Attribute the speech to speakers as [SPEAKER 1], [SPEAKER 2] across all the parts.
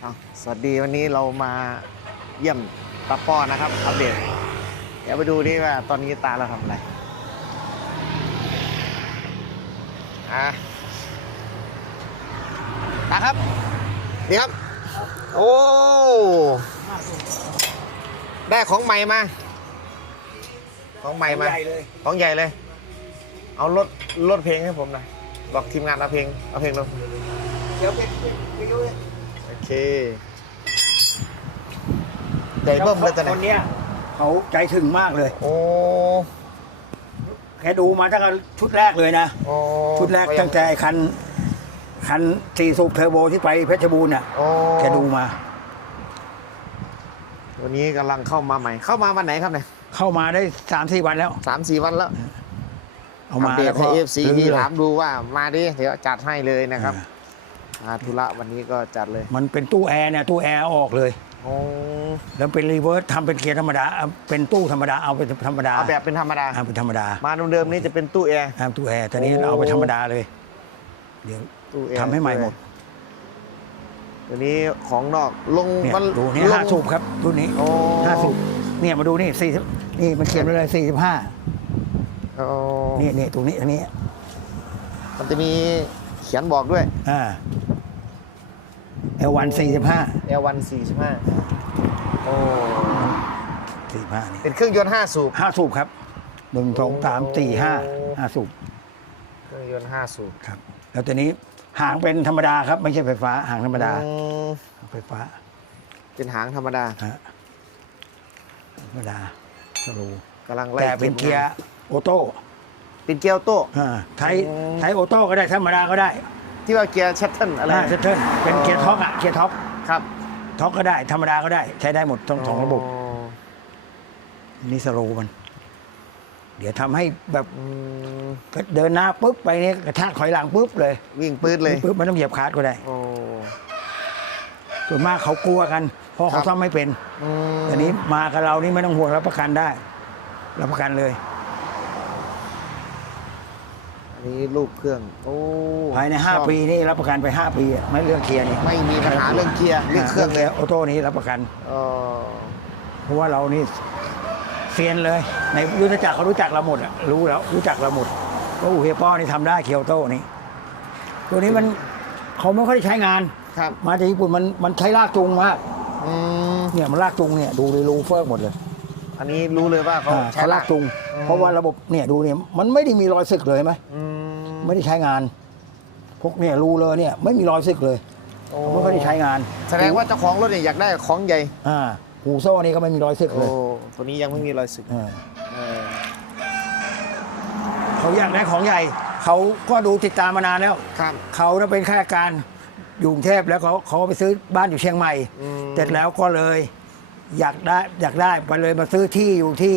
[SPEAKER 1] เอาสวัสดีวันนี้เรามาเยี่ยมตาป้อนะครับ อัปเดต เดี๋ยวไปดูดิว่าตอนนี้ตาเราทำอะไรอะตาครับ นี่ครับ โอ้ ได้ของใหม่มา ของใหม่มา
[SPEAKER 2] ใหญ่เลย
[SPEAKER 1] ของใหญ่เลย เอารถรถเพลงให้ผมหน่อย บอกทีมงานเอาเพลง เอาเพลงลง
[SPEAKER 2] เดี๋ยวไปไปดูเลย
[SPEAKER 1] โอ เคใจเบิ่มเลยตอน
[SPEAKER 2] คน
[SPEAKER 1] นี้
[SPEAKER 2] เนี้ยเขาใจถึงมากเลย
[SPEAKER 1] โอ้
[SPEAKER 2] แค่ดูมาตั้งแต่ชุดแรกเลยนะ
[SPEAKER 1] โอ้
[SPEAKER 2] ชุดแรกตั้งแต่ไอ้คัน คันสี่สูบเทอร์โบที่ไปเพชรบูรณ์น่ะ
[SPEAKER 1] โอ้
[SPEAKER 2] แกดูมา
[SPEAKER 1] วันนี้กำลังเข้ามาใหม่ เข้ามาวันไหนครับเนี่ย
[SPEAKER 2] เข้ามาได้สามสี่วันแล้ว
[SPEAKER 1] สามสี่วันแล้ว
[SPEAKER 2] เอามา
[SPEAKER 1] อัปเด
[SPEAKER 2] แล้
[SPEAKER 1] ต
[SPEAKER 2] วก็
[SPEAKER 1] ให้เอฟซี
[SPEAKER 2] ลื้อ
[SPEAKER 1] ที่
[SPEAKER 2] เลย
[SPEAKER 1] ถามดูว่ามาดิเดี๋ยวจัดให้เลยนะครับ
[SPEAKER 2] อ่า
[SPEAKER 1] มาธุระวันนี้ก็จัดเลย
[SPEAKER 2] มันเป็นตู้แอร์เนี่ยตู้แอร์เอาออกเลย
[SPEAKER 1] โอ้
[SPEAKER 2] แล้วเป็นรีเวิร์สทำเป็นเกียร์ธรรมดาเอาเป็นตู้ธรรมดาเอาเป็นธรรมดา
[SPEAKER 1] เอาแบบเป็นธรรมดา
[SPEAKER 2] เอาเป็นธรรมดา
[SPEAKER 1] มาเดิมๆนี้จะเป็นตู้แอร์
[SPEAKER 2] ทำตู้แอร์ตอนนี้
[SPEAKER 1] โอ้
[SPEAKER 2] เอาไปธรรมดาเลย เดี๋ยว
[SPEAKER 1] ตู้แอร์
[SPEAKER 2] ทำให้ใหม่หมด
[SPEAKER 1] ตัวนี้ของนอกลง
[SPEAKER 2] เนี่ย
[SPEAKER 1] มัน
[SPEAKER 2] ดูนี่
[SPEAKER 1] ลง
[SPEAKER 2] ห้าสูบครับรุ่นนี้
[SPEAKER 1] โอ้
[SPEAKER 2] ห้าสูบเนี่ยมาดูนี่สี่นี่มันเขียนไว้เลยสี่สิบห้า
[SPEAKER 1] โอ้
[SPEAKER 2] นี่นี่ตรงนี้ตรงนี้
[SPEAKER 1] มันจะมีเขียนบอกด้วย
[SPEAKER 2] อ่า เอลวันสี่สิบห้า
[SPEAKER 1] L1 45โอ้
[SPEAKER 2] สี่ห้านี่
[SPEAKER 1] เป็นเครื่องยนต์5สูบ
[SPEAKER 2] ห้าสูบครับหนึ่งสองสามสี่ห้าห้าสูบ
[SPEAKER 1] เครื่องยนต์5สูบ
[SPEAKER 2] ครับ แล้วตัวนี้หางเป็นธรรมดาครับ ไม่ใช่ไฟฟ้าหางธรรมดา
[SPEAKER 1] อืม
[SPEAKER 2] หางไฟฟ้า
[SPEAKER 1] เป็นหางธรรมดา
[SPEAKER 2] ฮะธรรมดาสโลว์
[SPEAKER 1] กำลังไล่
[SPEAKER 2] แต่เป็นเกียร์โอโต้
[SPEAKER 1] เป็นเกียร์ออโต้
[SPEAKER 2] อ่าไทย
[SPEAKER 1] อืม
[SPEAKER 2] ไทยโอโต้ก็ได้ธรรมดาก็ได้
[SPEAKER 1] ที่ว่าเกียร์ชัตเทิลอะไร
[SPEAKER 2] อ่าเซตเทิลเป็นเกียร์ท็อกอะเกียร์ท็อก
[SPEAKER 1] ครับ
[SPEAKER 2] ท็อกก็ได้ ธรรมดาก็ได้ ใช้ได้หมดทั้งสองระบบนี่สโลว์มัน เดี๋ยวทำให้แบบ
[SPEAKER 1] อืม
[SPEAKER 2] เดินหน้าปุ๊บไปเนี่ยกระชากถอยหลังปุ๊บเลย
[SPEAKER 1] วิ่งปื๊ดเลย
[SPEAKER 2] ปุ๊บมันต้องเหยียบคลาสก็ได้
[SPEAKER 1] โอ้
[SPEAKER 2] ส่วนมากเขากลัวกันเพราะ
[SPEAKER 1] ครั
[SPEAKER 2] เขา
[SPEAKER 1] บ
[SPEAKER 2] ซ่อมไม่เป็น
[SPEAKER 1] อืม
[SPEAKER 2] แต่นี้มากับเรานี่ไม่ต้องห่วงรับประกันได้ รับประกันเลย
[SPEAKER 1] อันนี้รูปเครื่อง โอ้
[SPEAKER 2] ภายใน
[SPEAKER 1] ชอบ
[SPEAKER 2] 5ปีนี่รับประกันไป 5 ปีอะไม่เรื่องเคลียร์นี่
[SPEAKER 1] ไม่มีปัญหาเรื่องเกียร์เรื่องเครื่องเลย
[SPEAKER 2] ออโต้นี้รับประกัน
[SPEAKER 1] เออ
[SPEAKER 2] เพราะว่าเรานี่เซียนเลย ในยุทธจักรเขารู้จักเราหมดอะรู้แล้วรู้จักเราหมดว่าอู่เฮียป้อนี่ทำได้เคียวโต้นี่ตัวนี้มันเขาไม่ค่อยได้ใช้งาน
[SPEAKER 1] ครับ
[SPEAKER 2] มาจากญี่ปุ่นมันมันใช้ลากจูงมาก
[SPEAKER 1] อืม
[SPEAKER 2] เนี่ยมันลากจูงเนี่ยดูเลยรูเฟิร์กหมดเลย
[SPEAKER 1] อันนี้รู้เลยว่าเขา
[SPEAKER 2] อ่า
[SPEAKER 1] ใช้
[SPEAKER 2] เขา
[SPEAKER 1] ลา
[SPEAKER 2] ลากกจูง
[SPEAKER 1] อืม
[SPEAKER 2] เพราะว่าระบบเนี่ยดูเนี่ยมันไม่ได้มีรอยสึกเลยเห็นไหม
[SPEAKER 1] อืม
[SPEAKER 2] ไม่ได้ใช้งาน พวกเนี่ยรูเลยเนี่ยไม่มีรอยสึกเลย
[SPEAKER 1] โอ้
[SPEAKER 2] เขาไม่ค่อยได้ใช้งาน
[SPEAKER 1] แสดงว่าเจ้าของรถเนี่ยอยากได้ของใหญ่
[SPEAKER 2] อ่าหูโซ่นี่ก็ไม่มีรอยสึก
[SPEAKER 1] โอ้
[SPEAKER 2] เลย
[SPEAKER 1] ตัวนี้ยังไม่มีรอยสึก
[SPEAKER 2] อ่า
[SPEAKER 1] เออ
[SPEAKER 2] เขาอยากได้ของใหญ่เขาก็ดูติดตามมานานแล้ว
[SPEAKER 1] ครับ
[SPEAKER 2] เขาน่ะเป็นข้าราชการอยู่กรุงเทพแล้วเขาเขาไปซื้อบ้านอยู่เชียงใหม่
[SPEAKER 1] อืม
[SPEAKER 2] เสร็จแล้วก็เลย อยากได้อยากได้ไปเลยมาซื้อที่อยู่ที่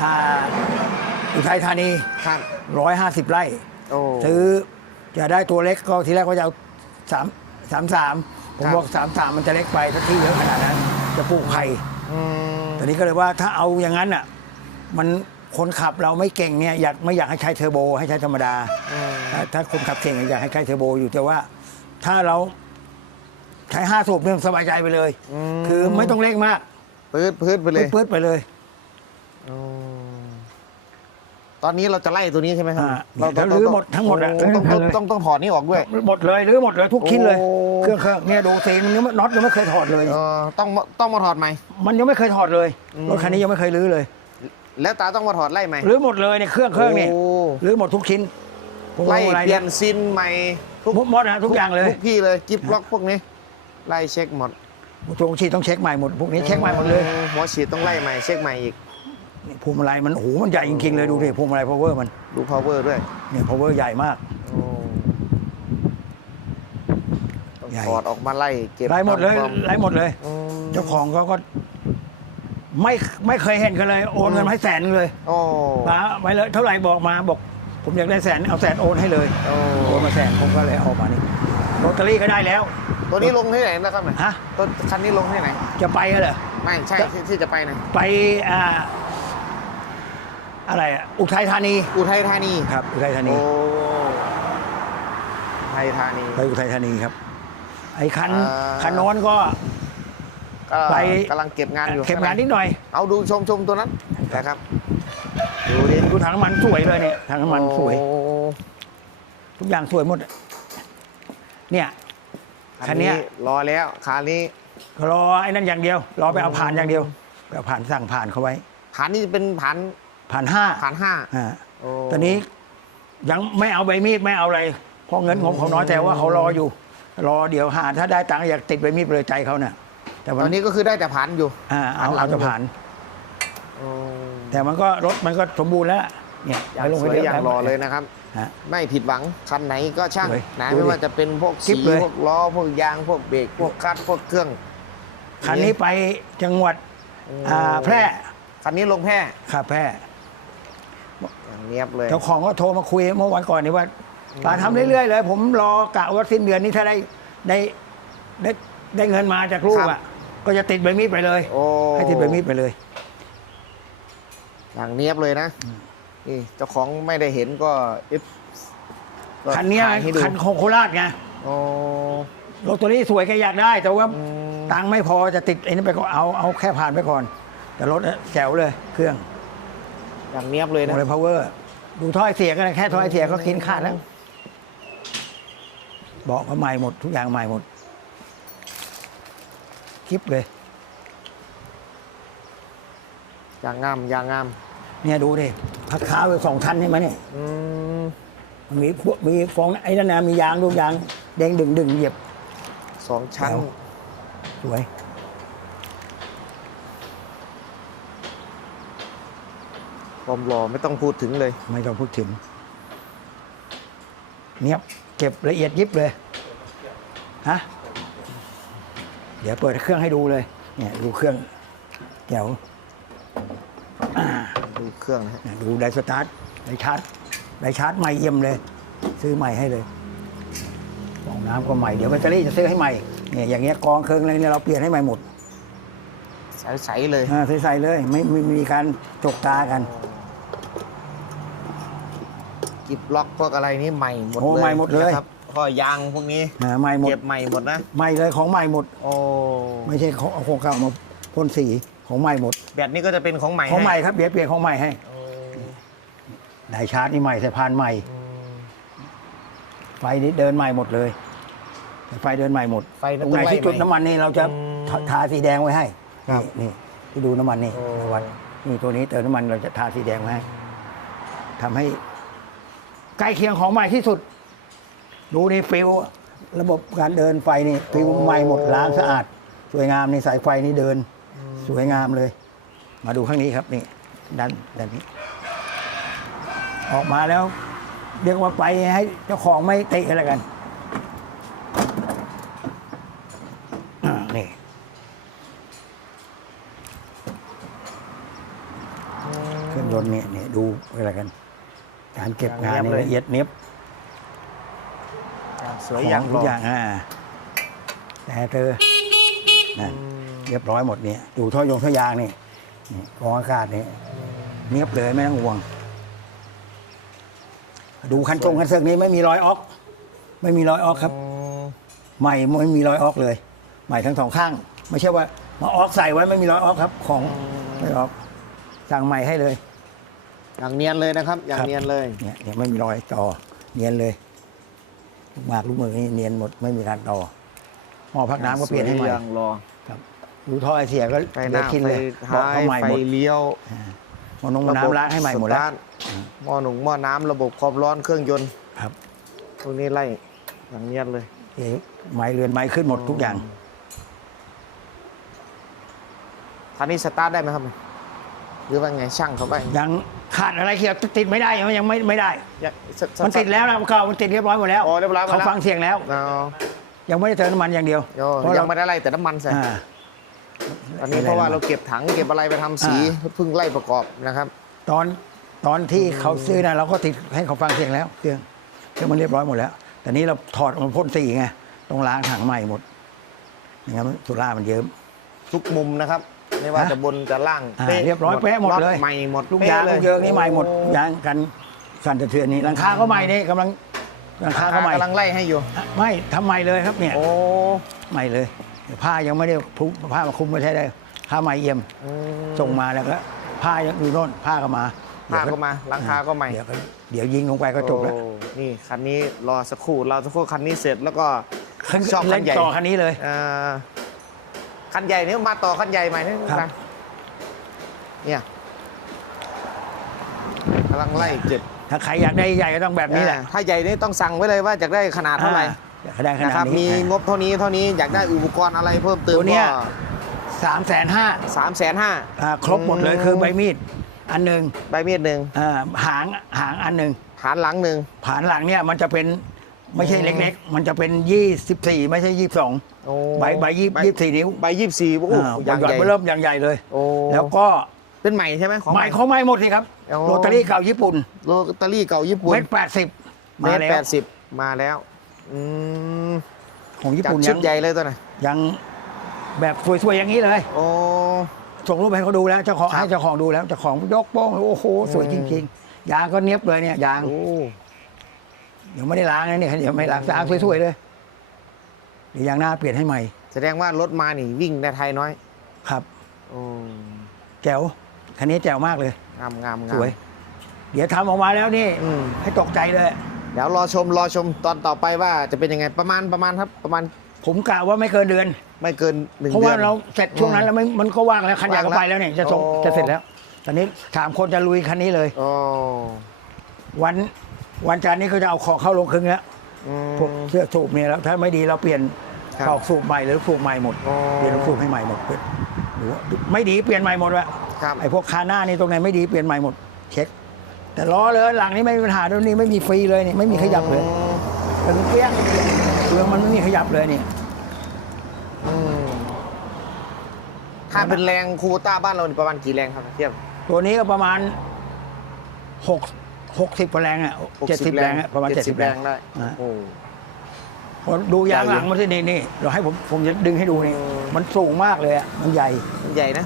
[SPEAKER 2] อ่าอุทัยธานี
[SPEAKER 1] ครับ
[SPEAKER 2] ร้อยห้าสิบไร่
[SPEAKER 1] โอ้
[SPEAKER 2] ซื้อจะได้ตัวเล็กก็ทีแรกก็จะเอาสามสามสามผม
[SPEAKER 1] ครับ
[SPEAKER 2] บอกสามสามมันจะเล็กไปถ้าที่เยอะขนาดนั้น จะปลูกไผ่
[SPEAKER 1] อืม
[SPEAKER 2] ตอนนี้ก็เลยว่าถ้าเอาอย่างนั้นอะมันคนขับเราไม่เก่งเนี่ยอยากไม่อยากให้ใช้เทอร์โบ ให้ใช้ธรรมดา
[SPEAKER 1] อืม
[SPEAKER 2] ถ้าถ้าคนขับเก่งอยากให้ใช้เทอร์โบอยู่แต่ว่า ถ้าเราใช้ห้าสูบเนี่ยสบายใจไปเลย
[SPEAKER 1] ม
[SPEAKER 2] คือไม่ต้องเร่งมาก
[SPEAKER 1] ปื๊ดปื๊ดไปเลย
[SPEAKER 2] ปื๊ดๆไปเลย
[SPEAKER 1] อืม ตอนนี้เราจะไล่ตัวนี้ใช่ไหมครับ
[SPEAKER 2] อ่า
[SPEAKER 1] เรา
[SPEAKER 2] เดี๋ยวรื้อหมดทั้งหมดอะ
[SPEAKER 1] โอ้ต้อง
[SPEAKER 2] รื้
[SPEAKER 1] ต้
[SPEAKER 2] อ
[SPEAKER 1] อง
[SPEAKER 2] เลย
[SPEAKER 1] ต้องต้องถอดนี่ออกด้วย
[SPEAKER 2] หมดเลยหรือหมดเลยทุกชิ้นเลย
[SPEAKER 1] โอ้
[SPEAKER 2] เครื่องเครื่องเนี่ยดูซีนมันยังไม่น็อตยังไม่เคยถอดเลย
[SPEAKER 1] เออต้องมาต้องมาถอดใหม่
[SPEAKER 2] มันยังไม่เคยถอดเลย
[SPEAKER 1] อืม
[SPEAKER 2] รถคันนี้ยังไม่เคยรื้อเลย
[SPEAKER 1] แล้วตาต้องมาถอดไล่ใหม่
[SPEAKER 2] รื้อหมดเลยเนี่ยเครื่องเครื่องเนี่ย
[SPEAKER 1] โรื้
[SPEAKER 2] อหมดทุกชิ้นพวง
[SPEAKER 1] ไล่
[SPEAKER 2] มาลัย
[SPEAKER 1] เปลี่ยนซินใหม่ทุก
[SPEAKER 2] มุกหมดนะทุกอย่างเลย
[SPEAKER 1] ทุกที่เลยกิฟล็อกพวกนี้ ไล่เช็คหมด
[SPEAKER 2] ตรงชีต้องเช็คใหม่หมดพวกนี้เช็คใหม่หมดเลย
[SPEAKER 1] อืหัวฉีดต้องไล่ใหม่เช็คใหม่อีก
[SPEAKER 2] นี่พวงมาลัยมันโอ้โหมันใหญ่จริงๆเลยดูดิพวงมาลัย power มัน
[SPEAKER 1] ดู power ด้วย
[SPEAKER 2] เนี่ย power ใหญ่มาก
[SPEAKER 1] โอ้ต้อง
[SPEAKER 2] ใหญ่
[SPEAKER 1] ถอดออกมาไล่เก็บ
[SPEAKER 2] ไล่หมดเลย
[SPEAKER 1] ทำความ
[SPEAKER 2] ไล่หมดเลย
[SPEAKER 1] อืม
[SPEAKER 2] เจ้าของเขาก็ ไม่ไม่เคยเห็นกันเลย โอนเงินมาให้แสนนึงเลย
[SPEAKER 1] โอ้
[SPEAKER 2] มาไปเลยเท่าไหร่บอกมาบอก ผมอยากได้แสนเอาแสนโอนให้เลย
[SPEAKER 1] โอ้
[SPEAKER 2] โอนมาแสนผมก็เลยเอามานี่ลอตเตอรี่ก็ได้แล้ว
[SPEAKER 1] ตัวนี้ลงที่ไหนนะครับเนี่ย
[SPEAKER 2] ฮะ
[SPEAKER 1] ตัวคันนี้ลงที่ไหน
[SPEAKER 2] จะไปเหรอ
[SPEAKER 1] ไม่ใช่ที่ที่จะไปไหน
[SPEAKER 2] ไปอ่า อะไรอะอุทัยธานี
[SPEAKER 1] อุทัยธานี
[SPEAKER 2] ครับอุทัยธานี
[SPEAKER 1] โอ้อุทัยธานี
[SPEAKER 2] ไปอุทัยธานีครับ ไอ้คัน
[SPEAKER 1] อ่า
[SPEAKER 2] คันโน้นก็
[SPEAKER 1] ก็
[SPEAKER 2] ไป
[SPEAKER 1] กำลังเก็บงานอยู่
[SPEAKER 2] เก็บงานนิดหน่อย
[SPEAKER 1] เอาดูชมชมตัวนั้นนะครับดูดิ
[SPEAKER 2] ดูถังน้ำมันสวยเลยเนี่ยถังน้ำมันสวย
[SPEAKER 1] โอ้
[SPEAKER 2] ทุกอย่างสวยหมด เนี่ยคันเนี้ย
[SPEAKER 1] รอแล้วคันนี้
[SPEAKER 2] รอไอ้นั่นอย่างเดียว รอไปเอาผ่านอย่างเดียวไปเอาผ่านสั่งผ่านเขาไว้
[SPEAKER 1] ผ่านนี่เป็นผ่าน
[SPEAKER 2] ผ่านห้า
[SPEAKER 1] ผ่านห้า
[SPEAKER 2] อ่า
[SPEAKER 1] โอ้
[SPEAKER 2] ตอนนี้ยังไม่เอาใบมีดไม่เอาอะไรเพราะเงินของเขาน้อยแต่ว่าเขารออยู่ รอเดี๋ยวหาถ้าได้ตังค์อยากติดใบมีดไปเลยใจเขาเนี่ยแต่
[SPEAKER 1] ต
[SPEAKER 2] วั
[SPEAKER 1] อนนนี้ก็คือได้แต่ผ่านอยู่
[SPEAKER 2] อ่าเอา
[SPEAKER 1] ผ่านหลั
[SPEAKER 2] เอา
[SPEAKER 1] ง
[SPEAKER 2] จะผ่าน
[SPEAKER 1] โอ้
[SPEAKER 2] แต่มันก็รถมันก็สมบูรณ์แล้วล่ะเนี่ย
[SPEAKER 1] อย่าง
[SPEAKER 2] ไปลง
[SPEAKER 1] ส
[SPEAKER 2] ไป
[SPEAKER 1] วย
[SPEAKER 2] เรีบ
[SPEAKER 1] อย่างรอเลยนะครับ
[SPEAKER 2] ฮะ
[SPEAKER 1] ไม่ผิดหวังคันไหนก็ช่าง
[SPEAKER 2] สวย
[SPEAKER 1] นะ
[SPEAKER 2] ดูดิ
[SPEAKER 1] ไม่ว่าจะเป็นพวก
[SPEAKER 2] คลิ
[SPEAKER 1] สี
[SPEAKER 2] ปเลย
[SPEAKER 1] พวกล้อพวกยางพวกเบรกพวกคัดพวกเครื่อง
[SPEAKER 2] คันนี้ไปจังหวัดอ่าแพร่
[SPEAKER 1] คันนี้ลงแพร่
[SPEAKER 2] ค่ะแพร่
[SPEAKER 1] อย่าง เนียบเลย
[SPEAKER 2] เจ้าของก็โทรมาคุยเมื่อวันก่อนนี่ว่าปาทำเรื่อยๆเลย ผมรอกะว่าสิ้นเดือนนี้ถ้าได้ได้ได้ได้เงินมาจากลูกอะ ก็จะติดใบมีดไปเลย
[SPEAKER 1] โอ้
[SPEAKER 2] ให้ติดใบมีดไปเลย
[SPEAKER 1] อย่างเนียบเลยนะนี่เจ้าของไม่ได้เห็นก็เอฟก็
[SPEAKER 2] คันเนี้ย
[SPEAKER 1] ถ่ายให้ดู
[SPEAKER 2] คันของโคราชไง
[SPEAKER 1] โอ้
[SPEAKER 2] รถตัวนี้สวยแกอยากได้ แต่ว่า
[SPEAKER 1] อืม
[SPEAKER 2] ตังค์ไม่พอจะติดไอ้นี่ไปก็เอาเอาแค่ผ่านไปก่อน แต่รถเนี่ยแจ๋วเลยเครื่อง
[SPEAKER 1] อย่างเนียบเลย
[SPEAKER 2] โม
[SPEAKER 1] นะ
[SPEAKER 2] เลพาวเวอร์ ดูถ้อยเสียก็ได้แค่ถ้อยเสียก็กินขาดแล้วเบอกก็ใหม่หมด ทุกอย่างใหม่หมดคลิปเลย
[SPEAKER 1] อย่างงามอย่างงาม
[SPEAKER 2] เนี่ยดูดิพักเท้าไปสองชั้นใช่ไหมเนี่ย
[SPEAKER 1] อืม
[SPEAKER 2] มันมีพวกมีฟองไอ้นั่นนะมียางดูยางแดงดึงดึงเหยียบ
[SPEAKER 1] สองชั้น
[SPEAKER 2] แล้ว สวย
[SPEAKER 1] ความหล่อไม่ต้องพูดถึงเลย
[SPEAKER 2] ไม่ต้องพูดถึง เนียบเก็บละเอียดยิบเลยฮะเดี๋ยวเปิดเครื่องให้ดูเลย เนี่ยดูเครื่องแจ๋ว
[SPEAKER 1] ดูเครื่องนะฮะ
[SPEAKER 2] เนี่ยดูไดสตาร์ทไดชาร์จไดชาร์จใหม่เยี่ยมเลย ซื้อใหม่ให้เลยฟองน้ำก็ใหม่เดี๋ยวแบตเตอรี่จะซื้อให้ใหม่เนี่ยอย่างเงี้ยกองเครื่องอะไรเนี่ยเราเปลี่ยนให้ใหม่หมด
[SPEAKER 1] ใสๆเลย
[SPEAKER 2] อ่าใส่ๆเลยไม่ไม่ไม่มีการจกตากัน
[SPEAKER 1] กิบล็อกพวกอะไรนี่ใหม่หมด
[SPEAKER 2] โอ้
[SPEAKER 1] เลย
[SPEAKER 2] ใหม่หมดเลย
[SPEAKER 1] นะครับข้อยางพวกนี้
[SPEAKER 2] อ่าใหม่หมด
[SPEAKER 1] เก็บใหม่หมดนะ
[SPEAKER 2] ใหม่เลยของใหม่หมด
[SPEAKER 1] โอ้
[SPEAKER 2] ไม่ใช่ของเอาของเก่ามาพ่นสีของใหม่หมด
[SPEAKER 1] แบตนี่ก็จะเป็นของใหม่
[SPEAKER 2] ของใหม่
[SPEAKER 1] ห้
[SPEAKER 2] ครับเดี๋ยวเปลี่ยนของใหม่ให้
[SPEAKER 1] โอ้
[SPEAKER 2] ไดชาร์จนี่ใหม่สายพานใหม่
[SPEAKER 1] อืม
[SPEAKER 2] ไฟนี่เดินใหม่หมดเลยไฟเดินใหม่หมด
[SPEAKER 1] ไฟ
[SPEAKER 2] ตรงไหนที่จุดน้ำมันนี่เราจะ
[SPEAKER 1] อืม
[SPEAKER 2] ทาทาสีแดงไว้ให้
[SPEAKER 1] ครับ
[SPEAKER 2] นี่นี่ที่ดูน้ำมันนี่
[SPEAKER 1] โอ้
[SPEAKER 2] วัดนี่ตัวนี้เติมน้ำมันเราจะทาสีแดงไว้ให้ทำให้ ใกล้เคียงของใหม่ที่สุด ดูนี่ฟิวระบบการเดินไฟนี่ฟิวใหม่หมดล้างสะอาด สวยงามในสายไฟนี่เดิน สวยงามเลย มาดูข้างนี้ครับนี่ด้านด้านนี้ ออกมาแล้ว เรียกว่าไปให้เจ้าของไม่เตะอะไรกันนี่เครื่องยนต์นี่นี่ดูอะไรกัน การเก็บงานนี่ละเอียดเนียบ
[SPEAKER 1] สวยอย่าง
[SPEAKER 2] ทุ
[SPEAKER 1] ห
[SPEAKER 2] ก
[SPEAKER 1] ล่อ
[SPEAKER 2] อย่างอ่าแต่เธอนะเรียบร้อยหมดเนี่ยดูท่อยงท่อยางนี่นี่กรองอากาศนี่เนียบเลยไม่ต้องห่วง ดูคันจงคันเสือกนี้ไม่มีรอยออก ไม่มีรอยออกครับ
[SPEAKER 1] อืม
[SPEAKER 2] ใหม่ไม่มีรอยออกเลย ใหม่ทั้งสองข้าง ไม่ใช่ว่ามาออกใส่ไว้ไม่มีรอยออกครับ ของไม่ออกสั่งใหม่ให้เลย
[SPEAKER 1] อย่างเนียนเลยนะครับ อย่าง
[SPEAKER 2] ครับ
[SPEAKER 1] เนียนเลย
[SPEAKER 2] เนี่ยเนี่ยไม่มีรอยต่อเนียนเลยลูกหมากลูกมือนี่เนียนหมดไม่มีการต่อหม้อพักน้ำก็เปลี่ยนให้ใหม่
[SPEAKER 1] สวอย่างรอ
[SPEAKER 2] ครับดูท่อไอเสียก็
[SPEAKER 1] ไฟห
[SPEAKER 2] เหลื
[SPEAKER 1] น้า
[SPEAKER 2] อกิน
[SPEAKER 1] ไฟ
[SPEAKER 2] เลย
[SPEAKER 1] ท้า
[SPEAKER 2] เบาะ
[SPEAKER 1] ย
[SPEAKER 2] เขาใหม่
[SPEAKER 1] ไฟ
[SPEAKER 2] หมด
[SPEAKER 1] เลี้ยว
[SPEAKER 2] หมอนงหม้อน้ำล้างให้ใหม่หมดแล้ว
[SPEAKER 1] สตาร์ทหม้อหนุ่งหม้อน้ำระบบความร้อนเครื่องยนต์
[SPEAKER 2] ครับ
[SPEAKER 1] พวกนี้ไล่อย่างเนียนเลย
[SPEAKER 2] เอ๊ะไม้เรือนไม้ขึ้นหมดทุกอย่าง
[SPEAKER 1] คันนี้สตาร์ทได้ไหมครับ หรือว่าไงช่างเขาไป
[SPEAKER 2] ยัง ขาดอะไรเขียวติดไม่ได้ยังยังไม่ไม่ได้
[SPEAKER 1] ยังสส
[SPEAKER 2] มันติดแล้วนะเก่ามันติดเรียบร้อยหมดแล้ว
[SPEAKER 1] อ๋อเรียบร้อยหมดแล้ว
[SPEAKER 2] เขาฟังเสียงแล้ว
[SPEAKER 1] เอา
[SPEAKER 2] ยังไม่ได้เติมน้ำมันอย่างเดียว
[SPEAKER 1] โย
[SPEAKER 2] เพราะ
[SPEAKER 1] ยั
[SPEAKER 2] เรา
[SPEAKER 1] งไม่ได้ไล่แต่น้ำมันใส่
[SPEAKER 2] อ่า
[SPEAKER 1] อันนี้เพราะว่าเราเก็บถังเก็บอะไรไปทำสี
[SPEAKER 2] อ่า
[SPEAKER 1] เพิ่งไล่ประกอบนะครับ
[SPEAKER 2] ตอนตอนที่เขาซื้อนะเราก็ติดให้เขาฟังเสียงแล้วเครื่องเครื่องมันเรียบร้อยหมดแล้ว แต่นี้เราถอดมันพ่นสีไงต้องล้างถังใหม่หมดอย่างนั้นสุรามันเยิ้ม
[SPEAKER 1] ทุกมุมนะครับ ไม่ว่า
[SPEAKER 2] ฮะ
[SPEAKER 1] จะบนจะล่าง
[SPEAKER 2] อ่าเรียบร้อยเป๊ะหมดเลย
[SPEAKER 1] ใหม่หมด
[SPEAKER 2] ลูก
[SPEAKER 1] ป๊ะ
[SPEAKER 2] ยาง
[SPEAKER 1] เล
[SPEAKER 2] ลูกเยิงนี่ใหม่หมดยางกันสั่นสะเทือนนี่หลังคาก็ใหม่นี่กำลังหลังคาก็ใหม่
[SPEAKER 1] กำลังไล่ให้อยู่
[SPEAKER 2] ไม่ทำใหม่เลยครับเนี่ย
[SPEAKER 1] โอ้
[SPEAKER 2] ใหม่เลยผ้ายังไม่ได้พุผ้ามาคุมไม่ใช่ได้ผ้าใหม่เอี่ยม
[SPEAKER 1] อืม
[SPEAKER 2] ส่งมาแล้วก็ผ้ายังอยู่โน่นผ้าก็มา
[SPEAKER 1] ผ้าก็มาหลังคาก็ใหม่
[SPEAKER 2] เดี๋ยวก็เดี๋ยวยิงลงไปก็จบแล้ว
[SPEAKER 1] โอ้นี่คันนี้รอสักครู่เราสักครู่คันนี้เสร็จแล้วก็
[SPEAKER 2] คัน
[SPEAKER 1] ชอบคั
[SPEAKER 2] เล่
[SPEAKER 1] น
[SPEAKER 2] น
[SPEAKER 1] ใหญ่
[SPEAKER 2] ต่อคันนี้เลย
[SPEAKER 1] อ่า คันใหญ่นี่มาต่อคันใหญ่ใหม่นี่
[SPEAKER 2] ครับ
[SPEAKER 1] เนี่ยกำลังไล่เก็บ
[SPEAKER 2] ถ้าใครอยากได้ใหญ่ก็ต้องแบบนี้แหละ
[SPEAKER 1] อ่าถ้าใหญ่นี่ต้องสั่งไว้เลยว่าอยากได้ขนาดเท่าไหร่
[SPEAKER 2] อยากได้ขนา
[SPEAKER 1] นะ
[SPEAKER 2] ด
[SPEAKER 1] ครับ
[SPEAKER 2] นี้
[SPEAKER 1] มีงบเท่านี้เท่านี้อยากได้อุปกรณ์อะไรเพิ่มเติม
[SPEAKER 2] ตัวเนี้
[SPEAKER 1] ก็
[SPEAKER 2] ย สามแสนห้า
[SPEAKER 1] สามแสนห้า
[SPEAKER 2] ครบหมดเลยคือใบมีด อันหนึ่ง
[SPEAKER 1] ใบมีดหนึ่ง
[SPEAKER 2] อ่าหางหางอันหนึ่ง
[SPEAKER 1] ฐานหลังหนึ่ง
[SPEAKER 2] ผานหลังเนี่ยมันจะเป็นไม่ใช่
[SPEAKER 1] อืม
[SPEAKER 2] เล็กๆ มันจะเป็น 24 ไม่ใช่ 22
[SPEAKER 1] โอ้
[SPEAKER 2] ใบใบยี่ยี่สี่นิ้ว
[SPEAKER 1] ใบยี่สิบสี่โอ้
[SPEAKER 2] อ่า
[SPEAKER 1] อย่าง
[SPEAKER 2] ใหญ่
[SPEAKER 1] ใหญ่
[SPEAKER 2] เริ่มอย่างใหญ่เลย
[SPEAKER 1] โอ้
[SPEAKER 2] แล้วก็
[SPEAKER 1] เป็นใหม่ใช่ไหมของ
[SPEAKER 2] ใหม่เขาไม่หมดสิครับ
[SPEAKER 1] อ๋อ
[SPEAKER 2] โรตารี่เก่าญี่ปุ่น
[SPEAKER 1] โรตารี่เก่าญี่ปุ่น
[SPEAKER 2] เม็ดแปดสิบ
[SPEAKER 1] เม
[SPEAKER 2] มา
[SPEAKER 1] ตร
[SPEAKER 2] แล้
[SPEAKER 1] แป
[SPEAKER 2] ว
[SPEAKER 1] ดสิบมาแล้วอืม
[SPEAKER 2] ของญี่
[SPEAKER 1] จาก
[SPEAKER 2] ปุ่น
[SPEAKER 1] ชุ
[SPEAKER 2] ยั
[SPEAKER 1] ด
[SPEAKER 2] ง
[SPEAKER 1] ใหญ่เลยตัวไหน
[SPEAKER 2] ยังแบบสวยๆอย่างนี้เลย
[SPEAKER 1] โอ้
[SPEAKER 2] ส่งรูปให้เขาดูแล้วเจ้าของ
[SPEAKER 1] ครับ
[SPEAKER 2] ให้เจ้าของดูแล้วเจ้าของยกโป้งโอ้โหสวยจริงๆยางก็เนี้ยบเลยเนี่ยยาง
[SPEAKER 1] โอ้
[SPEAKER 2] เดี๋ยวไม่ได้ล้างนะเนี่ยเดี๋ยวไม่ล้างสะอาดสวยๆเลย เดี๋ยวยางหน้าเปลี่ยนให้ใหม่
[SPEAKER 1] แสดงว่ารถมานี่วิ่งในไทยน้อย
[SPEAKER 2] ครับ
[SPEAKER 1] โอ้
[SPEAKER 2] แจ๋วคันนี้แจ๋วมากเลย
[SPEAKER 1] งามงาม
[SPEAKER 2] ส
[SPEAKER 1] งาม
[SPEAKER 2] วย เดี๋ยวทำออกมาแล้วนี่
[SPEAKER 1] อืม
[SPEAKER 2] ให้ตกใจเลย
[SPEAKER 1] เดี๋ยวรอชมรอชมตอนต่อไปว่าจะเป็นยังไงประมาณประมาณครับ ประมาณ
[SPEAKER 2] ผมกะว่าไม่เกินเดือน
[SPEAKER 1] ไม่เกินหนึ่ง
[SPEAKER 2] เพราะ
[SPEAKER 1] เดื
[SPEAKER 2] ว่า
[SPEAKER 1] อน
[SPEAKER 2] เราเสร็จช่วงนั้นแล้วไม่มันก็ว่างแล้วคันใหญ่ก็
[SPEAKER 1] ว่างแล้ว
[SPEAKER 2] ไปแล้วเนี่ยจะส่ง
[SPEAKER 1] โอ้
[SPEAKER 2] จะเสร็จแล้ว ตอนนี้ถามคนจะลุยคันนี้เลย
[SPEAKER 1] โอ้
[SPEAKER 2] วันวันจันทร์นี้ก็จะเอาของเข้าลงครึ่งแล้ว
[SPEAKER 1] อืม
[SPEAKER 2] พวกเสื้อสูบเนี่ยแล้วถ้าไม่ดีเราเปลี่ยน
[SPEAKER 1] ครับ
[SPEAKER 2] ตอกสูบใหม่หรือสูบใหม่หมด
[SPEAKER 1] โอ้
[SPEAKER 2] เปลี่ยนลูกสูบให้ใหม่หมดหรือว่าไม่ดีเปลี่ยนใหม่หมดวะ
[SPEAKER 1] ครับ
[SPEAKER 2] ไอ้พวกคาหน้านี่ตรงไหนไม่ดีเปลี่ยนใหม่หมด เช็ค แต่ล้อเลยหลังนี้ไม่มีปัญหาตรงนี้ไม่มีฟรีเลยนี่ไม่มีขยับเลยถึงเปี้ยงเรื่องมันไม่มีขยับเลยนี่
[SPEAKER 1] อืมถ้าเป็นแรงคูโบต้าบ้านเรานี่ประมาณกี่แรงครับเทียบ
[SPEAKER 2] ตัวนี้ก็ประมาณหก หกสิบแรงอะเจ็ดสิบแรงอะประมาณเจ็ดสิบ
[SPEAKER 1] แร
[SPEAKER 2] แรงง
[SPEAKER 1] ได้
[SPEAKER 2] อ่า
[SPEAKER 1] โอ้
[SPEAKER 2] พอดูยางหลังมันที่นี่นี่เราให้ผมผมจะดึงให้ดูนี่
[SPEAKER 1] อืม
[SPEAKER 2] มันสูงมากเลยอะ มันใหญ่
[SPEAKER 1] มันใหญ่นะ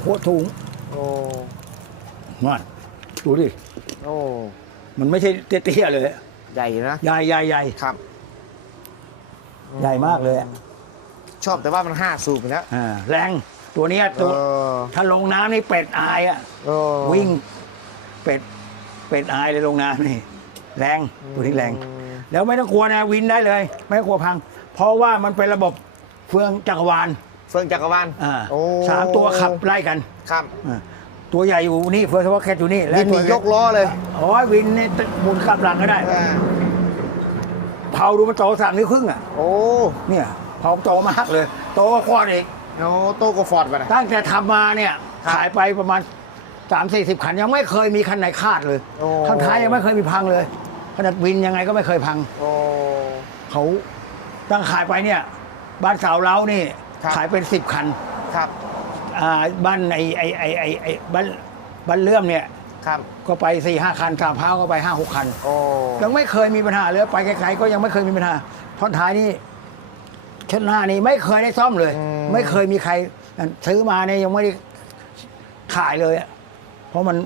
[SPEAKER 2] โคตรสูง
[SPEAKER 1] โอ้
[SPEAKER 2] มาดูดิ
[SPEAKER 1] โอ้
[SPEAKER 2] มันไม่ใช่เตี้ยๆเลยอะ
[SPEAKER 1] ใหญ่นะ
[SPEAKER 2] ใหญ่ใหญ่ใหญ่
[SPEAKER 1] ครับ
[SPEAKER 2] ใหญ่มากเลยอะ
[SPEAKER 1] ชอบแต่ว่ามันห้าสูบอยู่แล้ว
[SPEAKER 2] อ่าแรง ตัวเนี้ยตัว
[SPEAKER 1] เออ
[SPEAKER 2] ถ้าลงน้ำนี่เป็ดอายอะ
[SPEAKER 1] เออ
[SPEAKER 2] วิ่ง เป็ด เป็ดอายเลยลงน้ำนี่แรงตัวนี้แรง
[SPEAKER 1] อืม
[SPEAKER 2] แล้วไม่ต้องกลัวนะวินได้เลย ไม่ต้องกลัวพัง เพราะว่ามันเป็นระบบเฟืองจักรวาล
[SPEAKER 1] เฟืองจักรวาล
[SPEAKER 2] อ่า
[SPEAKER 1] โอ้
[SPEAKER 2] สามตัวขับไล่กัน
[SPEAKER 1] ครับ
[SPEAKER 2] อ่าตัวใหญ่อยู่นี่เฟืองเฉพาะแค่อยู่นี่
[SPEAKER 1] วิน
[SPEAKER 2] ตัว
[SPEAKER 1] นี่ยกล้อเลย
[SPEAKER 2] โอ้ยวินนี่หมุนกลับหลังก็ได้
[SPEAKER 1] อ่า
[SPEAKER 2] เผาดูมันโตสามนิ้วครึ่งอะ
[SPEAKER 1] โอ้
[SPEAKER 2] เนี่ยเผาโตมากเลย โตกว่าควอดอีก
[SPEAKER 1] โอ้โตก็ฟอร์ดไปนะ
[SPEAKER 2] ตั้งแต่ทำมาเนี่ย
[SPEAKER 1] ครับ
[SPEAKER 2] ขายไปประมาณ สามสี่สิบคันยังไม่เคยมีคันไหนคาดเลย
[SPEAKER 1] โอ้
[SPEAKER 2] ข้างท้ายยังไม่เคยมีพังเลยขนาดวินยังไงก็ไม่เคยพัง
[SPEAKER 1] โอ้
[SPEAKER 2] เขาตั้งขายไปเนี่ย บ้านสาวเรานี่
[SPEAKER 1] ครับ
[SPEAKER 2] ขายเป็นสิบคัน
[SPEAKER 1] ครับ
[SPEAKER 2] อ่าบ้านไอไอไอไอไอบ้านบ้านเลื่อมเนี่ย
[SPEAKER 1] ครับ
[SPEAKER 2] ก็ไปสี่ห้าคันสามพร้าวก็ไปห้าหกคัน
[SPEAKER 1] โอ้
[SPEAKER 2] ยังไม่เคยมีปัญหาเลยไปไกลๆก็ยังไม่เคยมีปัญหาท่อนท้ายนี่ชนหน้านี่ไม่เคยได้ซ่อมเลยไม่เคยมีใครซื้อมาเนี่ยยังไม่ได้ขายเลยอะ เพราะมัน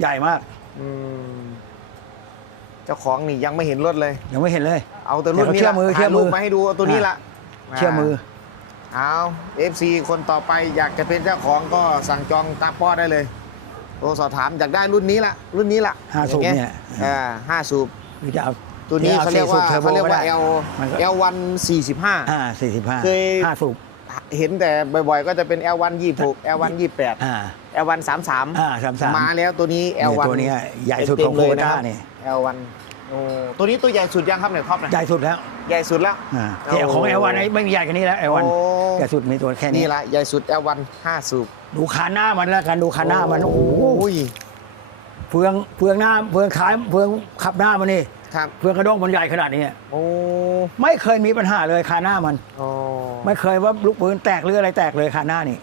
[SPEAKER 2] ใหญ่มาก
[SPEAKER 1] อืมเจ้าของนี่ยังไม่เห็นรถเลย
[SPEAKER 2] ยังไม่เห็นเลย
[SPEAKER 1] เอาแต่รุ่นนี้
[SPEAKER 2] เชื่อ
[SPEAKER 1] ละ
[SPEAKER 2] มือ
[SPEAKER 1] ถ่าย
[SPEAKER 2] เชื่อมื
[SPEAKER 1] รู
[SPEAKER 2] อ
[SPEAKER 1] ปมาให้ดูเอาตัวนี้ละ
[SPEAKER 2] เชื่อมือ
[SPEAKER 1] เอาเอฟซีคนต่อไปอยากจะเป็นเจ้าของก็สั่งจองตามป้อได้เลยโทรสอบถามอยากได้รุ่นนี้ละรุ่นนี้ละ
[SPEAKER 2] ห้าสูบ
[SPEAKER 1] อง
[SPEAKER 2] เนี่ย
[SPEAKER 1] อ่าห้าสูบ
[SPEAKER 2] หรือจะเอา
[SPEAKER 1] ตัวนี้เขาเรียกว่า
[SPEAKER 2] สี่สูบ
[SPEAKER 1] เขาเรียกว่า
[SPEAKER 2] ทอร์โบ
[SPEAKER 1] L
[SPEAKER 2] มันก็
[SPEAKER 1] L วันสี่สิบห้า
[SPEAKER 2] อ่าสี่สิบห้า
[SPEAKER 1] เคย
[SPEAKER 2] ห้าสูบ
[SPEAKER 1] เห็นแต่บ่อยๆ ก็จะเป็น L วันยี่ หก L วันยี่แปด
[SPEAKER 2] อ่า
[SPEAKER 1] L วันสามสาม
[SPEAKER 2] อ่าสามสาม
[SPEAKER 1] มาแล้วตัวนี้ L วัน
[SPEAKER 2] ตัวนี้ใหญ่สุดของโคต้าเนี่ย
[SPEAKER 1] แอลวันโอ้ตัวนี้ตัวใหญ่สุดยังครับเนี่ยท็อปนะ
[SPEAKER 2] ใหญ่สุดแล้ว
[SPEAKER 1] ใหญ่สุดแล้ว
[SPEAKER 2] อ่าแต่
[SPEAKER 1] โอ้
[SPEAKER 2] ของเอวันไม่มีใหญ่กว่านี้แล้วเอวัน
[SPEAKER 1] โอ้
[SPEAKER 2] ใหญ่สุดมีตัวแค่นี้
[SPEAKER 1] นี่ละใหญ่สุด L วันห้าสูบ
[SPEAKER 2] ดูขาหน้ามันแล้วกันดูขาหน้ามันโอ้โห
[SPEAKER 1] อ้ย
[SPEAKER 2] เฟืองเฟืองหน้าเฟืองท้ายเฟืองขับหน้ามันนี่
[SPEAKER 1] ครับ
[SPEAKER 2] เฟืองกระด้งมันใหญ่ขนาดนี้
[SPEAKER 1] โอ้
[SPEAKER 2] ไม่เคยมีปัญหาเลยขาหน้ามัน
[SPEAKER 1] โอ้
[SPEAKER 2] ไม่เคยว่าลูกปืนแตกหรืออะไรแตกเลยขาหน้านี่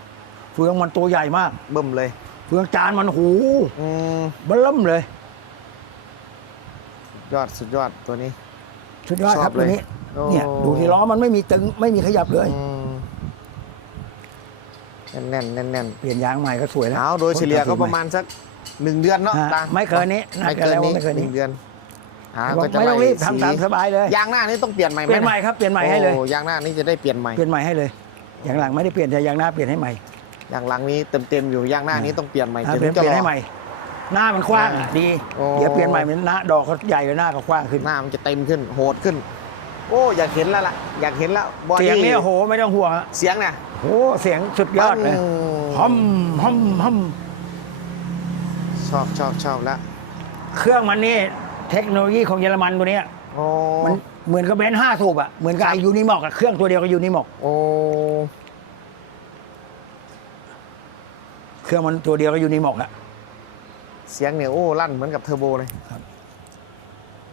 [SPEAKER 2] เฟืองมันตัวใหญ่มาก
[SPEAKER 1] เบิ่มเลย
[SPEAKER 2] เฟืองจานมันหู
[SPEAKER 1] อืม
[SPEAKER 2] เบิ่มเลย
[SPEAKER 1] ยอดสุดยอดตัวนี้
[SPEAKER 2] สุดยอดครับ
[SPEAKER 1] ชอบเลย
[SPEAKER 2] ตัวนี้
[SPEAKER 1] โอ้
[SPEAKER 2] เนี่ยดูที่ล้อมันไม่มีตึงไม่มีขยับเลย
[SPEAKER 1] อืมแน่นๆแน่นแน่น
[SPEAKER 2] เปลี่ยนยางใหม่ก็สวย
[SPEAKER 1] ๆ
[SPEAKER 2] แล้ว
[SPEAKER 1] เอาโดยเฉลี่ยก็ประมาณสักหนึ่งเดือนเนาะ
[SPEAKER 2] ฮะ
[SPEAKER 1] ตา
[SPEAKER 2] ไม่เกินนี้น่า
[SPEAKER 1] ไม่
[SPEAKER 2] จะ
[SPEAKER 1] เกิน
[SPEAKER 2] แล้ว
[SPEAKER 1] นี้
[SPEAKER 2] ไม่เกิน
[SPEAKER 1] ห
[SPEAKER 2] นี้
[SPEAKER 1] นึ่งเดือนอ่า
[SPEAKER 2] บอก
[SPEAKER 1] ก็จะ
[SPEAKER 2] ไม่ต้องรีบ
[SPEAKER 1] ล่
[SPEAKER 2] ทำตาม
[SPEAKER 1] สี
[SPEAKER 2] สบายเลย
[SPEAKER 1] ยางหน้านี่ต้องเปลี่ยนใหม่ไหม
[SPEAKER 2] เปลี่ยนใหม่ครับเปลี่ยนใหม่ให้เลย
[SPEAKER 1] โอ้ยางหน้านี่จะได้เปลี่ยนใหม่
[SPEAKER 2] เปลี่ยนใหม่ให้เลย อย่างหลังไม่ได้เปลี่ยนแต่อย่างหน้าเปลี่ยนให้ใหม่
[SPEAKER 1] ยางหลังนี้เต็มๆอยู่ยางหน้านี้ต้องเปลี่ยนใหม่
[SPEAKER 2] อ่า
[SPEAKER 1] ถึง
[SPEAKER 2] เปลี่ยน
[SPEAKER 1] จะ
[SPEAKER 2] เปลี่ยน
[SPEAKER 1] รอ
[SPEAKER 2] ให้ใหม่ หน้ามันกว้างอะ
[SPEAKER 1] อ่า
[SPEAKER 2] ดี
[SPEAKER 1] โอ้
[SPEAKER 2] เดี๋ยวเปลี่ยนใหม่มันหน้าดอกก็ใหญ่เลยหน้าก็กว้างขึ้น
[SPEAKER 1] หน้ามันจะเต็มขึ้นโหดขึ้น โอ้อยากเห็นแล้วล่ะอยากเห็นแล้วบอ
[SPEAKER 2] เสียง
[SPEAKER 1] ดี้
[SPEAKER 2] นี่โอ้โหไม่ต้องห่วงอะ
[SPEAKER 1] เสียงน่ะ
[SPEAKER 2] โอ้เสียงสุดยอดเลยฮัมฮัมฮัม
[SPEAKER 1] ชอบชอบชอบแล้ว
[SPEAKER 2] เครื่องมันนี่เทคโนโลยีของเยอรมันตัวเนี้ย
[SPEAKER 1] โอ้
[SPEAKER 2] มันเหมือนกับเบนซ์ห้าสูบอะเหมือนกับ
[SPEAKER 1] ครับ
[SPEAKER 2] ไอยูนิมอกอะเครื่องตัวเดียวกับยูนิมอก
[SPEAKER 1] โอ้
[SPEAKER 2] เครื่องมันตัวเดียวกับยูนิมอกอะ
[SPEAKER 1] เสียงเนี่ยโอ้ลั่นเหมือนกับเทอร์โบเลย
[SPEAKER 2] ครับ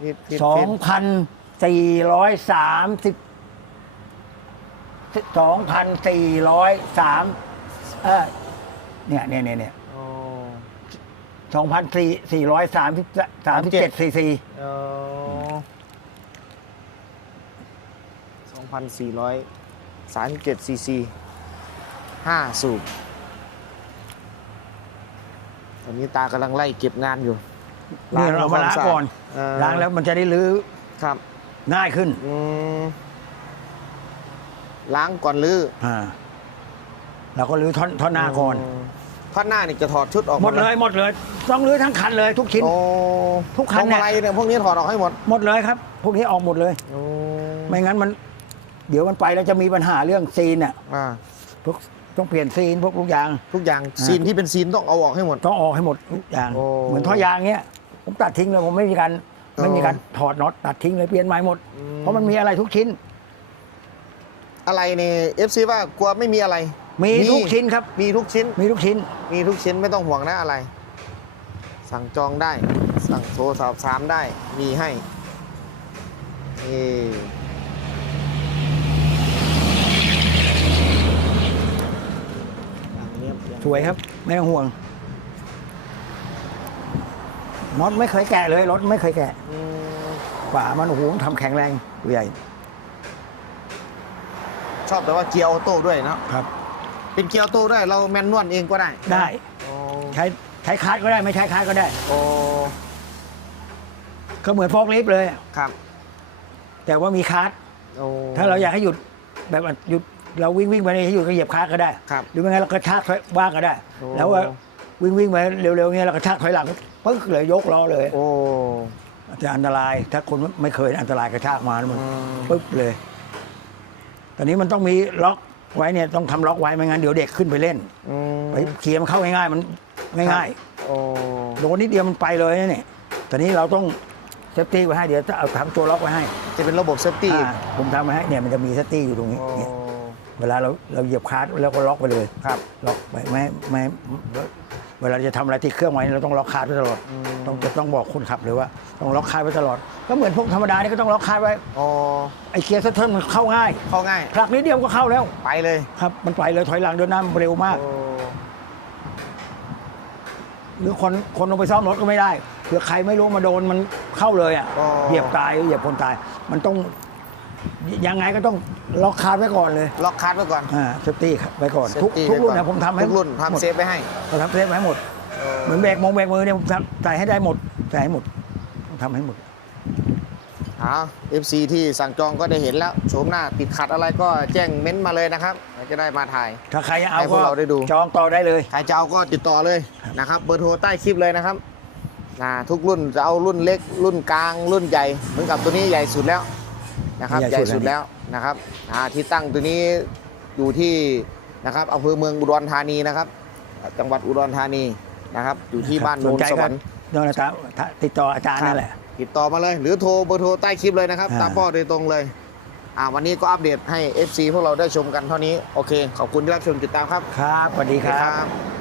[SPEAKER 1] นี่นี่
[SPEAKER 2] สองพันสี่ร้อยสามสิบสองพันสี่ร้อยสามเออเนี่ยเนี่ยเนี่ยเนี่ย
[SPEAKER 1] โอ้
[SPEAKER 2] สองพันสี่สี่ร้อยสามสิบสามสิบเจ็ดซีซี
[SPEAKER 1] เอสองพันสี่ร้อยสามสิบเจ็ดซีซีห้าสูบต อนนี้ตากำลังไล่เก็บงานอยู่
[SPEAKER 2] นี่เรามาล้างก่อน
[SPEAKER 1] เออ
[SPEAKER 2] ล้างแล้วมันจะได้ลื้อ
[SPEAKER 1] ครับ
[SPEAKER 2] ง่ายขึ้น
[SPEAKER 1] อืมล้างก่อนลื้อ
[SPEAKER 2] อ่าเราก็ลื้อท่อนท่อนหน้าก่อน
[SPEAKER 1] มท่อนหน้านี่จะถอดชุดออก
[SPEAKER 2] หมดเลยหมดเลย ต้องลื้อทั้งคันเลยทุกชิ้น
[SPEAKER 1] โอ้
[SPEAKER 2] ทุกคัน
[SPEAKER 1] พวง
[SPEAKER 2] เนี่
[SPEAKER 1] มายลัยเนี่ยพวกนี้ถอดออกให้หมด
[SPEAKER 2] หมดเลยครับ พวกนี้ออกหมดเลย
[SPEAKER 1] โอ้
[SPEAKER 2] ไม่งั้นมัน เดี๋ยวมันไปแล้วจะมีปัญหาเรื่องซีนอะ
[SPEAKER 1] อ่า
[SPEAKER 2] พวก ต้องเปลี่ยนซีนพวกทุกอย่าง
[SPEAKER 1] ทุกอย่าง
[SPEAKER 2] อ่า
[SPEAKER 1] ซีนที่เป็นซีนต้องเอาออกให้หมด
[SPEAKER 2] ต้องออกให้หมดทุกอย่าง
[SPEAKER 1] โอ้
[SPEAKER 2] เหมือนท่อยางเนี้ย ผมตัดทิ้งเลยผมไม่มีการ
[SPEAKER 1] เออ
[SPEAKER 2] ไม่มีการถอดน็อตตัดทิ้งเลยเปลี่ยนใหม่หมด
[SPEAKER 1] อืม
[SPEAKER 2] เพราะมันมีอะไรทุกชิ้น
[SPEAKER 1] อะไรเนี่ยเอฟซีว่ากลัวไม่มีอะไร
[SPEAKER 2] มีทุกชิ้นครับ
[SPEAKER 1] มีทุกชิ้น
[SPEAKER 2] มีทุกชิ้น
[SPEAKER 1] มีทุกชิ้นไม่ต้องห่วงนะอะไร สั่งจองได้ สั่งโทรสอบถามได้ มีให้นี่อย่างเนี้ยอย่าง
[SPEAKER 2] สวยครับ ไม่ต้องห่วงน็อตไม่เคยแกะเลยรถไม่เคยแกะ
[SPEAKER 1] อืม
[SPEAKER 2] ฝามันโอ้โหทำแข็งแรงตัวใหญ่
[SPEAKER 1] ชอบแต่ว่าเกียร์ออโต้ด้วยเนาะ
[SPEAKER 2] ครับ
[SPEAKER 1] เป็นเกียร์ออโต้ได้เราแมนนวลเองก็ได้
[SPEAKER 2] ได้
[SPEAKER 1] โอ้
[SPEAKER 2] ใช้ใช้คาร์ดก็ได้ไม่ใช้คาร์ดก็ได้
[SPEAKER 1] โอ้
[SPEAKER 2] ก็เหมือนฟอกลิฟต์เลย
[SPEAKER 1] ครับ
[SPEAKER 2] แต่ว่ามีคาร์ด
[SPEAKER 1] โอ้
[SPEAKER 2] ถ้าเราอยากให้หยุดแบบว่าหยุด เราวิ่งวิ่งไปในให้หยุดก็เหยียบคาร์ดก็ได้
[SPEAKER 1] ครับ
[SPEAKER 2] หรือไม่งั้นเราก็ชากถอยว่างก็ได้
[SPEAKER 1] โอ้
[SPEAKER 2] แล้วว่าวิ่งวิ่งไปเร็วๆเงี้ยเราก็ชากถอยหลังปึ๊กเลยยกล้อเลย
[SPEAKER 1] โอ้
[SPEAKER 2] จะอันตรายถ้าคนไม่เคยอันตรายกระชากมานะมัน
[SPEAKER 1] อืม
[SPEAKER 2] ปึ๊บเลย ตอนนี้มันต้องมีล็อกไว้เนี่ยต้องทำล็อกไว้ไม่งั้นเดี๋ยวเด็กขึ้นไปเล่น
[SPEAKER 1] อืม
[SPEAKER 2] ไปเคลียร์มันเข้าง่ายๆมันง่าย
[SPEAKER 1] โอ้
[SPEAKER 2] ๆโดนนิดเดียวมันไปเลยนะเนี่ยตอนนี้เราต้องเซฟตี้ไว้ให้เดี๋ยวจะเอาทำตัวล็อกไว้ให้
[SPEAKER 1] จะเป็นระบบเซฟตี้
[SPEAKER 2] อ่าผมทำไว้ให้เนี่ยมันจะมีเซฟตี้อยู่ตรงนี้
[SPEAKER 1] โอ้
[SPEAKER 2] เนี่ย เวลาเราเราเหยียบคลัตช์แล้วก็ล็อกไปเลย
[SPEAKER 1] ครับ
[SPEAKER 2] ล็อกไปไม่ไม่เวลาจะทำอะไรที่เครื่องไว้เราต้องล็อกคาร์ดไว้ตลอด
[SPEAKER 1] อืม
[SPEAKER 2] ต้องจะต้องบอกคนขับเลยว่าต้องล็อกคาร์ดไว้ตลอด ก็เหมือนพวกธรรมดานี่ก็ต้องล็อกคาร์ดไว้
[SPEAKER 1] โอ้
[SPEAKER 2] ไอ้เกียร์สะเทิร์นมันเข้าง่าย
[SPEAKER 1] เข้าง่าย
[SPEAKER 2] ผลักนิดเดียวก็เข้าแล้ว
[SPEAKER 1] ไปเลย
[SPEAKER 2] ครับมันไปเลยถอยหลังเดินหน้ามันเร็วมาก
[SPEAKER 1] โอ้
[SPEAKER 2] หรือคนคนลงไปซ่อมรถก็ไม่ได้เผื่อใครไม่รู้มาโดนมันเข้าเลยอะ
[SPEAKER 1] โอ้
[SPEAKER 2] เหยียบตายเหยียบคนตาย มันต้อง ยังไงก็ต้องล็อกคาร์ดไว้ก่อนเลย
[SPEAKER 1] ล็อกคัทไว้ก่อน
[SPEAKER 2] อ่าเซฟตี้ไว้ก่อน
[SPEAKER 1] เซฟ
[SPEAKER 2] ทุก
[SPEAKER 1] ตี้
[SPEAKER 2] ทุก
[SPEAKER 1] ไว้
[SPEAKER 2] รุ่น
[SPEAKER 1] ก่อ
[SPEAKER 2] นะผมทำให้
[SPEAKER 1] ทุกรุ่น
[SPEAKER 2] หมด
[SPEAKER 1] ทำเซฟไว้ให้
[SPEAKER 2] เราทำเซฟไว้ให้หมด เหมือนเบรกมงเบรกมือเนี่ยผมทำใส่ให้ได้หมดใส่ให้หมดต้องทำให้หมด
[SPEAKER 1] เอาเอฟซีที่สั่งจองก็ได้เห็นแล้วโฉมหน้าติดขัดอะไรก็แจ้งเม้นต์มาเลยนะครับเราจะได้มาถ่าย
[SPEAKER 2] ถ้าใครเอา
[SPEAKER 1] ให้พว
[SPEAKER 2] ก็
[SPEAKER 1] กเราได้ดู
[SPEAKER 2] จองต่อได้เลย
[SPEAKER 1] ใครจะเอาก็ติดต่อเลยนะครับเบอร์โทรใต้คลิปเลยนะครับนะทุกรุ่นจะเอารุ่นเล็กรุ่นกลางรุ่นใหญ่เหมือนกับตัวนี้ใหญ่สุดแล้ว นะครับ
[SPEAKER 2] ใหญ่
[SPEAKER 1] ใหญ่
[SPEAKER 2] สุ
[SPEAKER 1] สุ
[SPEAKER 2] ด
[SPEAKER 1] ด
[SPEAKER 2] แล้
[SPEAKER 1] แล้ววนะครับอ่าที่ตั้งตัวนี้อยู่ที่นะครับอำเภอเมืองอุดรธานีนะครับ จังหวัดอุดรธานีนะครับ อยู่ที่บ้านโนนสวรรค์
[SPEAKER 2] โดนตามติดต่ออาจารย์นั่นแหละ
[SPEAKER 1] ติดต่อมาเลย หรือโทรเบอร์โทรใต้คลิปเลยนะครับ
[SPEAKER 2] อ่า
[SPEAKER 1] ตามพ่อโดยตรงเลยอ่าวันนี้ก็อัปเดตให้ FC พวกเราได้ชมกันเท่านี้ โอเค ขอบคุณที่รับชมติดตามครับ
[SPEAKER 2] ครับสวัสดี
[SPEAKER 1] ส
[SPEAKER 2] ค
[SPEAKER 1] วัสดี
[SPEAKER 2] รับ
[SPEAKER 1] ครับ